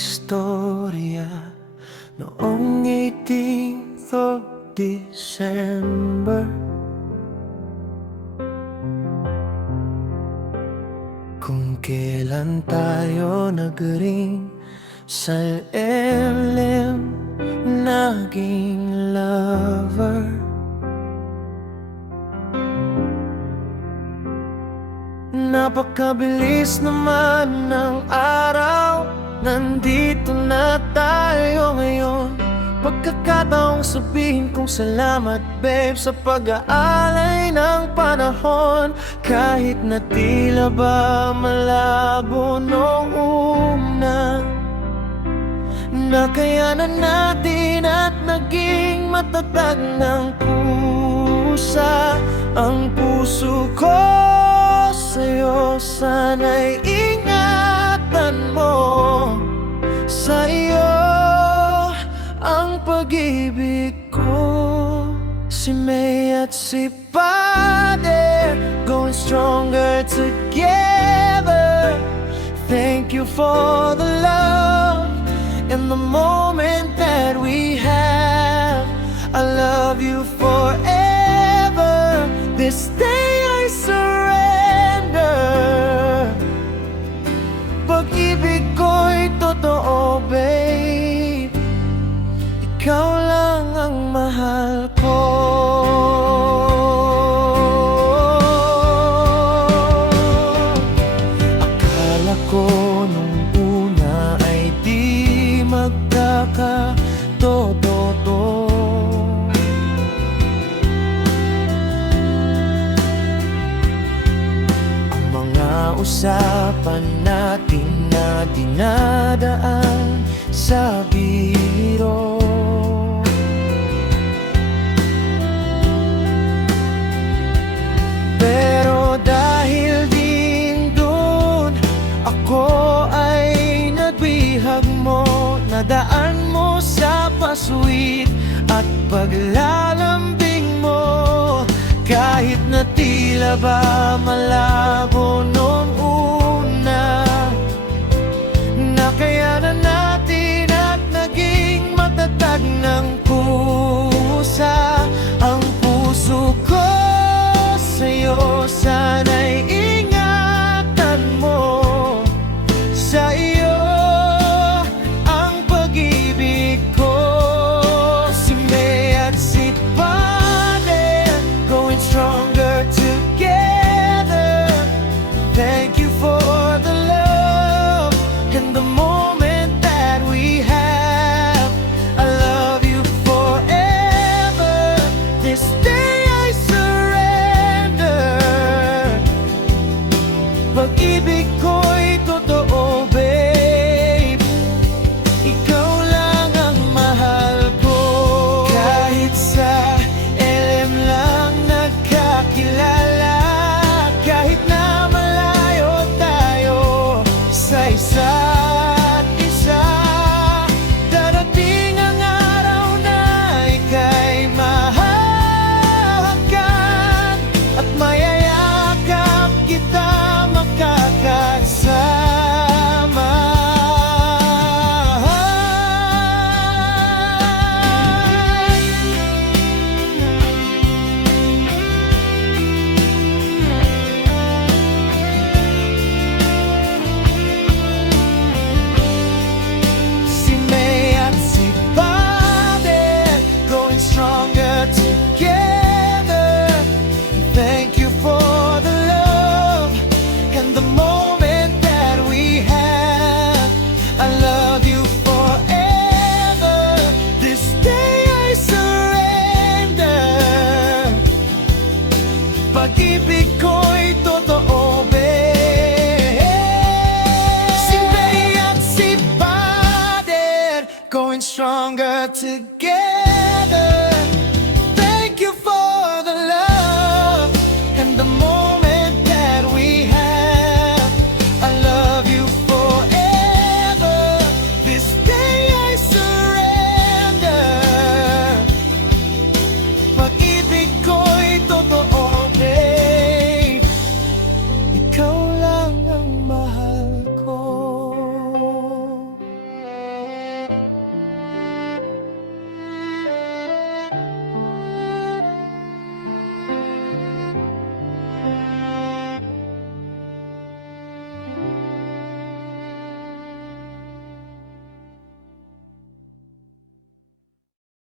istorya noong 18th of December. Kung kailan tayo nagring sa LM, naging lover. Napakabilis naman ng araw, nandito na tayo ngayon. Pagkakataong sabihin kong salamat babe sa pag-aalay ng panahon. Kahit na tila ba malabo noong una, nakayanan natin at naging matatag ng pusa. Ang puso ko sa'yo, sana'y ingatan mo. Sa iyo ang pag-ibig ko. Si May at si Pader, going stronger together. Thank you for the love and the moment that we have. I love you forever. This day I surrender. Pag-ibig ko'y totoo, babe. Ikaw lang ang mahal ko. Akala ko nung una ay di magkakatotoo. Ang mga usapan natin na dinadaan sa biro, pero dahil din dun ako ay nagbihag mo. Nadaan mo sa pasuwit at paglalambing mo. Kahit na tila ba malabo noong una, nakayanan natin at naging matatag ng pusa. Ang puso ko sa'yo, sana'y ingatan mo. Sa iyo ang pag-ibig ko. Si May at si Pader, going stronger together. Thank you for the love and the moment that we have. I love you forever. This day I surrender. Pag-ibig ko'y totoo, babe. Ikaw lang ang mahal ko. Kahit sa LM lang nagkakilala, kahit na malayo tayo sa isa't isa, darating ang araw na ika'y mahahawakan at mayayakap kita magkakasama. Si May at si Pader, going stronger together. Thank you for the love and the moment that we have. I love you forever. This day I surrender. Pag-ibig ko'y totoo, babe. Si May at si Pader, going stronger together.